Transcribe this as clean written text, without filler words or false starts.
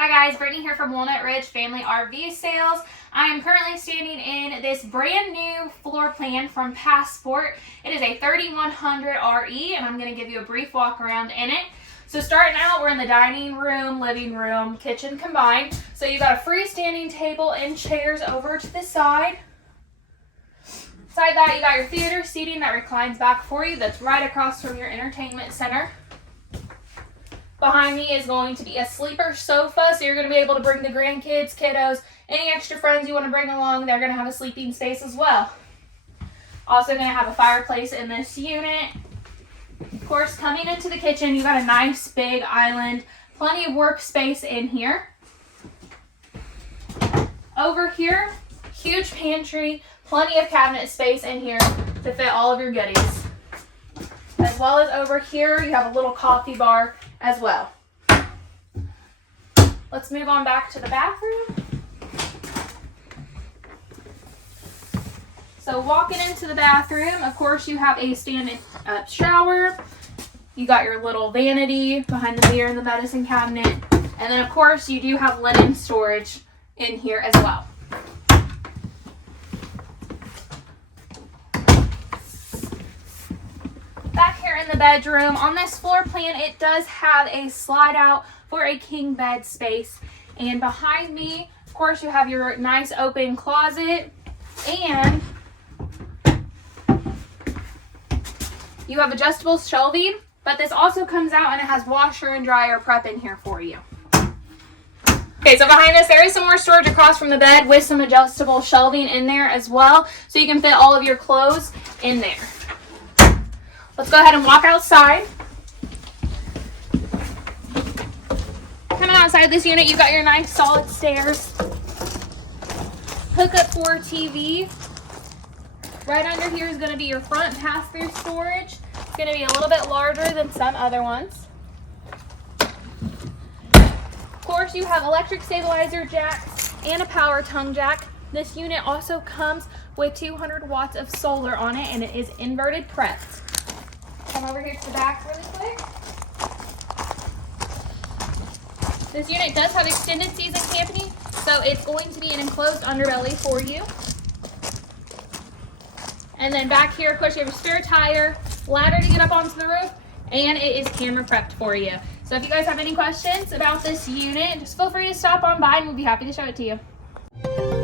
Hi guys, Brittany here from Walnut Ridge Family RV Sales. I am currently standing in this brand new floor plan from Passport. It is a 3100 RE and I'm going to give you a brief walk around in it. So starting out, we're in the dining room, living room, kitchen combined. So you got a freestanding table and chairs over to the side. Beside that, you got your theater seating that reclines back for you. That's right across from your entertainment center. Behind me is going to be a sleeper sofa, so you're going to be able to bring the grandkids, kiddos, any extra friends you want to bring along. They're going to have a sleeping space as well. Also going to have a fireplace in this unit. Of course, coming into the kitchen, you got a nice big island, plenty of workspace in here. Over here, huge pantry, plenty of cabinet space in here to fit all of your goodies. As well as over here, you have a little coffee bar as well. Let's move on back to the bathroom. So walking into the bathroom, of course, you have a stand-up shower. You got your little vanity behind the mirror in the medicine cabinet. And then, of course, you do have linen storage in here as well. Back here in the bedroom, on this floor plan, it does have a slide out for a king bed space. And behind me, of course, you have your nice open closet, and you have adjustable shelving, but this also comes out and it has washer and dryer prep in here for you. Okay, so behind us, there is some more storage across from the bed with some adjustable shelving in there as well, so you can fit all of your clothes in there. Let's go ahead and walk outside. Coming outside this unit, you got your nice solid stairs. Hookup for TV. Right under here is going to be your front pass-through storage. It's going to be a little bit larger than some other ones. Of course, you have electric stabilizer jacks and a power tongue jack. This unit also comes with 200 watts of solar on it, and it is inverted prepped. Come over here to the back really quick. This unit does have extended season camping, so it's going to be an enclosed underbelly for you. And then back here, of course, you have a spare tire, ladder to get up onto the roof, and it is camera prepped for you. So if you guys have any questions about this unit, just feel free to stop on by and we'll be happy to show it to you.